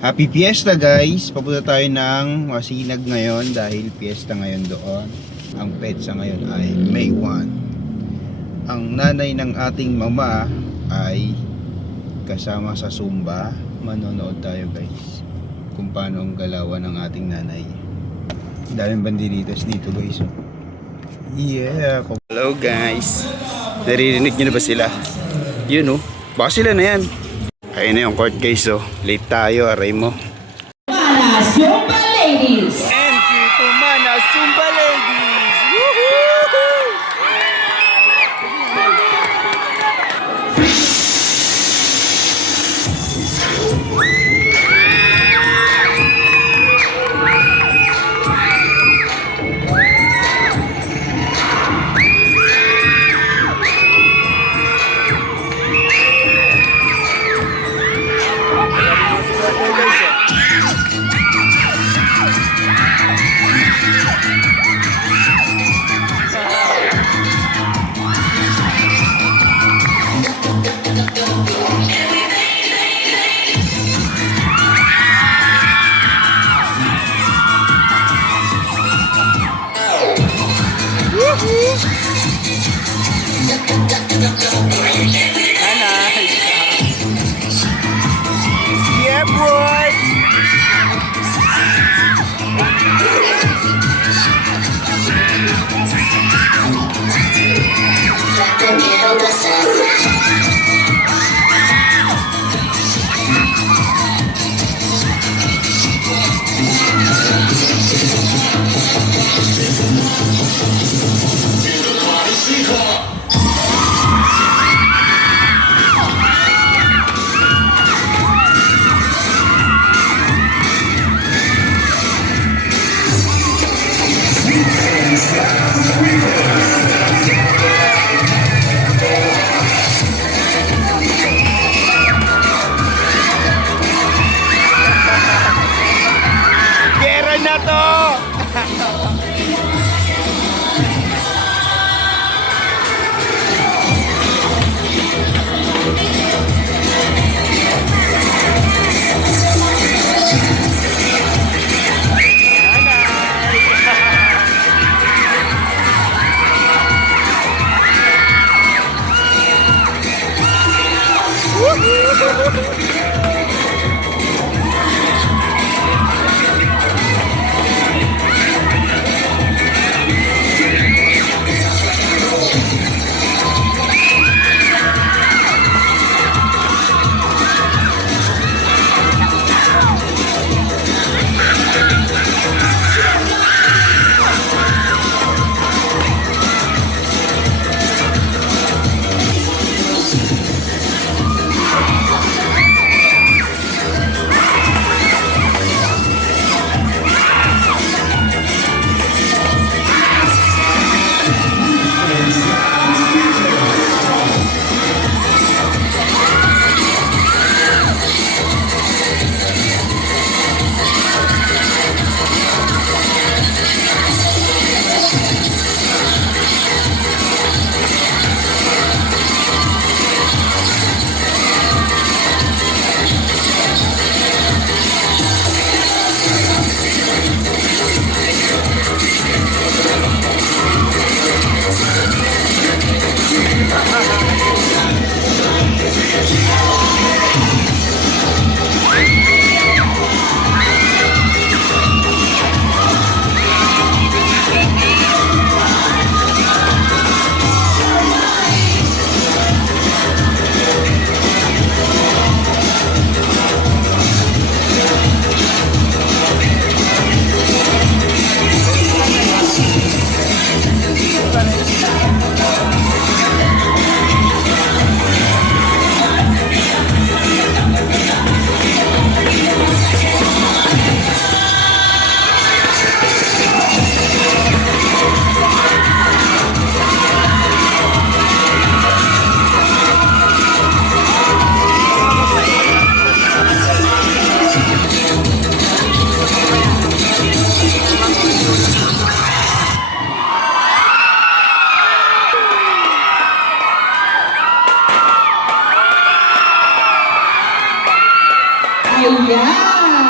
Happy Fiesta guys! Papunta tayo ng Masinag ngayon dahil fiesta ngayon doon. Ang petsa ngayon ay May 1. Ang nanay ng ating mama ay kasama sa Zumba. Manonood tayo guys kung paano ang galawan ng ating nanay. Daming banderitas dito guys. Yeah! Hello guys! Naririnig nyo na ba sila? Yun oh, baka sila na yan. Ayun na yung court guys oh. Late tayo, aray mo. Para Zumba Ladies! MC Tumana Zumba Ladies! Woohoo!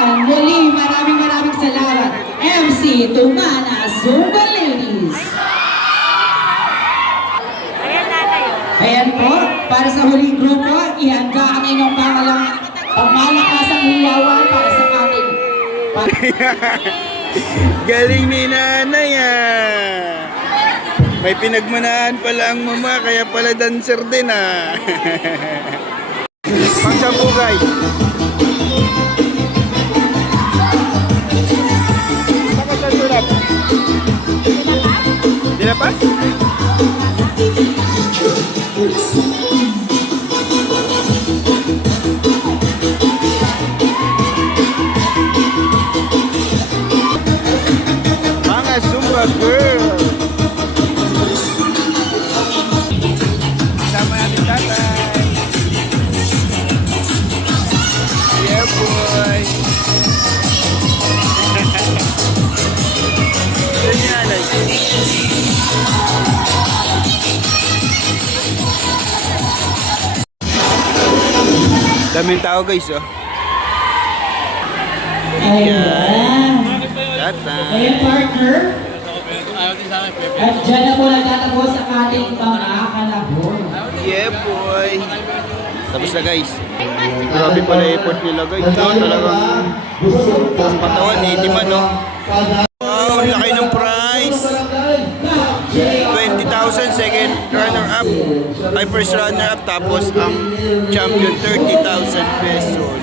Ayan, muli maraming salamat. MC Tumana Zumba Ladies. Ayan po, para sa huling grupo, ihanda ang inyong pangmalakasang hiyawan para sa ating Galing ni nanay ah. May pinagmanahan pala ang mama, kaya pala dancer din ah. Pangsabugay. Saka sa sulat. Dilapas? Mga Zumba girl. Sama natin tatay. Yeah boy. Yan yan. Daming tao guys oh. Ayan. Tatay. Ayan, partner. At dyan na po nagtatapos ang ating mga kalabon. Yeah boy. Tapos na guys. Grabe pala effort nila guys. No? Talagang katawan eh. Di man no? Wow, laki ng prize. 20,000 second runner-up. Ay first runner-up. Tapos ang champion 30,000 pesos.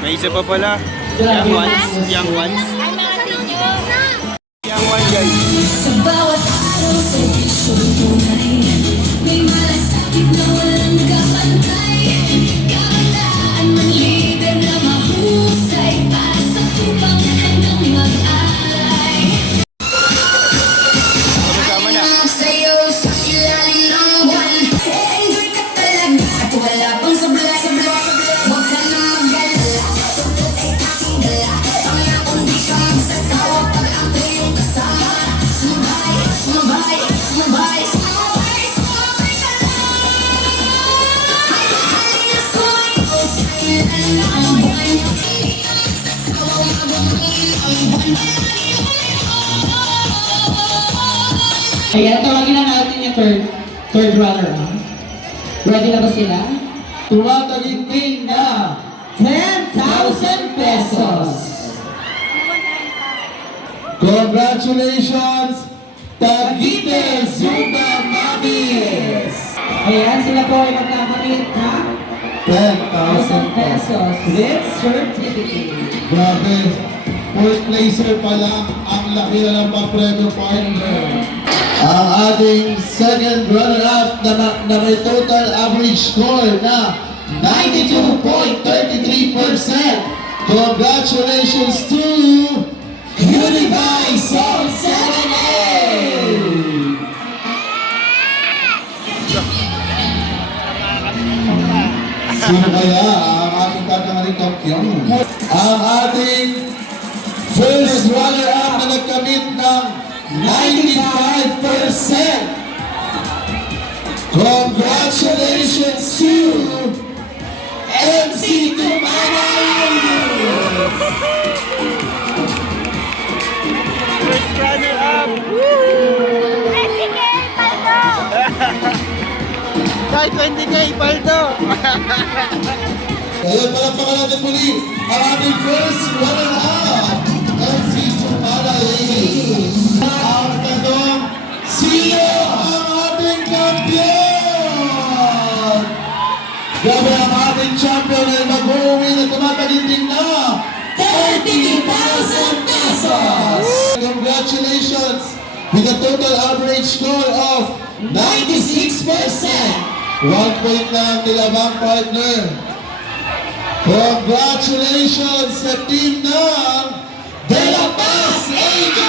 May isa pa pala. Young ones. Young ones. Young one guys. Sa bawat araw sa isyong tunay, may malasakit na walang kapantay. Kabataan man lider na mahusay, para sa tupang hanggang mag-alay. Kasama na. Sa'yo sa ilalim ng buwan, enjoy ka talaga at wala pang sabla-sabla. Huwag ka na mag-alala, tulad ay aking dala. Pangya kundi ka magsasawa pag ang tuyong kasama. Sumabay, sumabay, sumabay, sumabay, sumabay ka lang. Halina sumayo sa ilalim ng buwan, hindi ka magsasawa, magmamangin ang buwan. Ayan, tawagin na natin yung third runner. Ready na ba sila? Tumataginting na 10,000 pesos. congratulations, Taguite Zumba Mamis! Ayan, sila po ay magkakamit na 10,000 1,000 pesos with certificate. Grabe, fourth placer pa lang, ang laki na ng papremyo partner. Ang ating second runner-up na may total average score na 92.33%. Congratulations to Unify Song 7A! Sino kaya ang ating tatangaling kampiyon? Ang ating first runner-up na nagkamit ng 95%. Congratulations to MC Tumana. First runner-up. Kahit 20K, paldo. Kaya palapakan natin muli ang ating first runner-up, MC Tumana. Ang tanong, sino ang ating kampiyon? Grabe ang ating champion ay mag-uwi na tumataginting na 30,000 pesos! Congratulations with a total average score of 96%! 1 point lang nilabang partner. Congratulations sa team ng De La Paz Angels!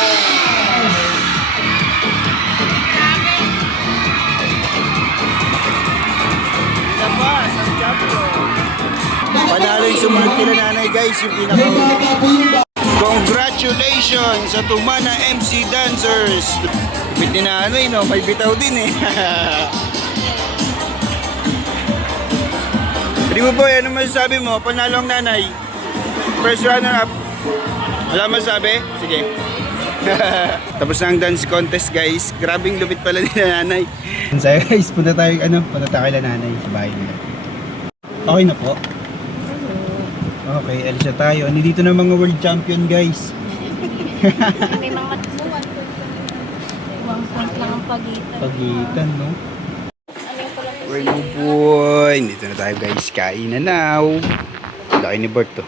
Labas, ang champion. Panalo yung sumunod kila nanay guys, yung pinaka. Bumaba po yung Congratulations sa Tumana MC Dancers. Bit ni nanay no, may bitaw din eh. Di mo boy, ano masasabi mo? Panalo ang nanay. First runner-up. Wala masabi? Sige. Tapos na ang dance contest guys. Grabing lupit pala ni nanay. So guys, punta tayo tayo kay nanay sa bahay nila. Okay na po. Okay, alis na tayo. Nandito na mga world champion guys. May mga 1 point lang ang pagitan. Pagitan, no? We're boy. Dito na tayo guys. Kain na now. Laki ni Bert to.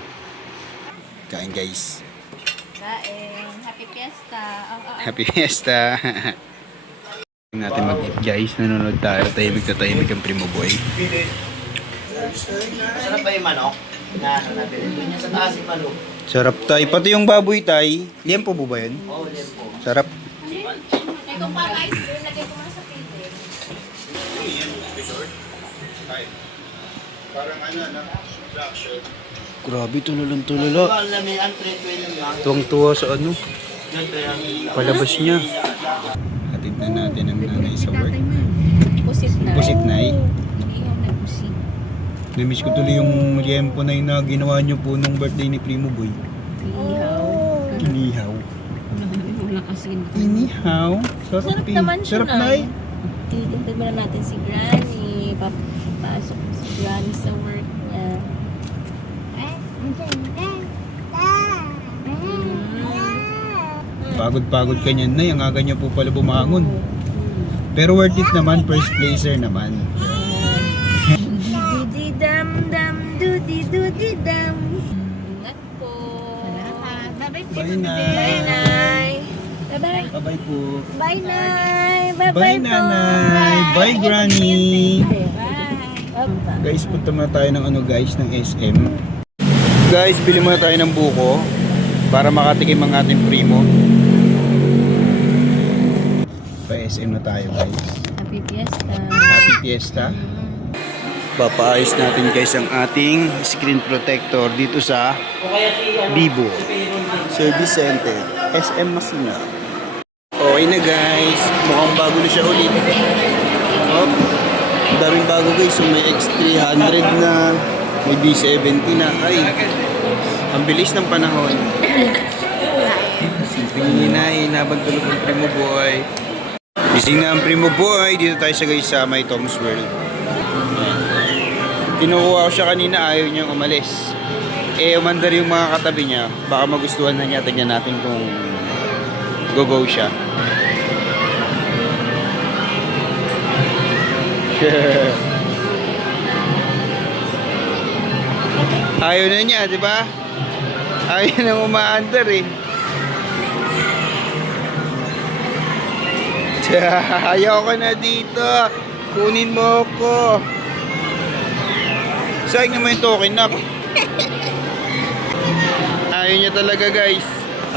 Kain guys. Kain. Happy Fiesta. Happy Fiesta. Natin mag-eat guys. Nanonood tayo. Tahimik ang Primo Boy. Sarap ba yung manok? Na nabili doon niya sa taas yung manok. Sarap tay. Pati yung baboy tay. Liempo po ba yun? Oo, yan po. Sarap. May kung pa guys, lagay ko na sa freezer. Parang grabe, tululong-tulula. Ang lamin, ang 320 lang. Tuwang-tuwa sa ano. Ganito yung Palabas niya. Hatid na natin ang nanay sa work. Pusit na. Pusit na eh. Iyaw na pusit. Namiss ko tuloy yung liempo na na ginawa niyo po nung birthday ni Primo Boy. Iyaw. Inihaw. Wala kasi. Inihaw? Sarap, Sarap eh. naman siya Sarap na eh. Titintad muna natin si Granny. Papasok si Granny sa work niya. Pagod-pagod ka niyan na. Ang aga niya po pala bumangon. Pero worth it naman. First placer naman. Dudi-dam-dam, dudi-dudi-dam. Ingat po. Bye-bye po. Bye, Nay. Bye, Nay. Bye-bye. Bye-bye po. Bye, Nay. Bye-bye Bye, po. Nanay. Bye, Granny. Bye. Guys, punta muna tayo ng ng SM. Guys, bili muna tayo ng buko para makatikim ang ating primo. Pa SM na tayo guys. Happy Fiesta. Happy Fiesta. Papaayos natin guys ang ating screen protector dito sa Bibo Service Center SM Masina. Okay na guys, mukhang bago na siya ulit. Oh, daming bago guys, so may X300 na, may B70 na. Ay, ang bilis ng panahon. Tingin na, inabang tulog ng Primo Boy. Gising na ang Primo Boy. Dito tayo sa guys sa may Tom's World. Kinukuha ko siya kanina, ayaw niyang umalis. Umandar yung mga katabi niya. Baka magustuhan na niya. Tignan natin kung go-go siya. Ayaw na niya, di ba? Ayaw na umaandar eh. Ayaw ko na dito. Kunin mo ko. Sayang naman yung token na. Ayaw niya talaga guys.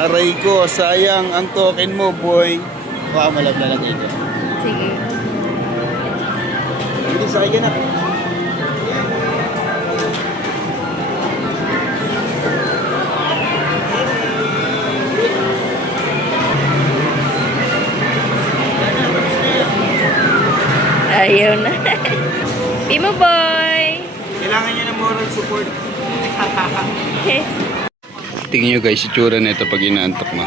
Aray ko, sayang ang token mo boy. Baka malab-lalag ito. Sige. Hindi, sakay ka na. Ayaw na. Primo Boy. Kailangan niya ng moral support. Tingnan nyo guys, itsura na ito pag inaantok mo.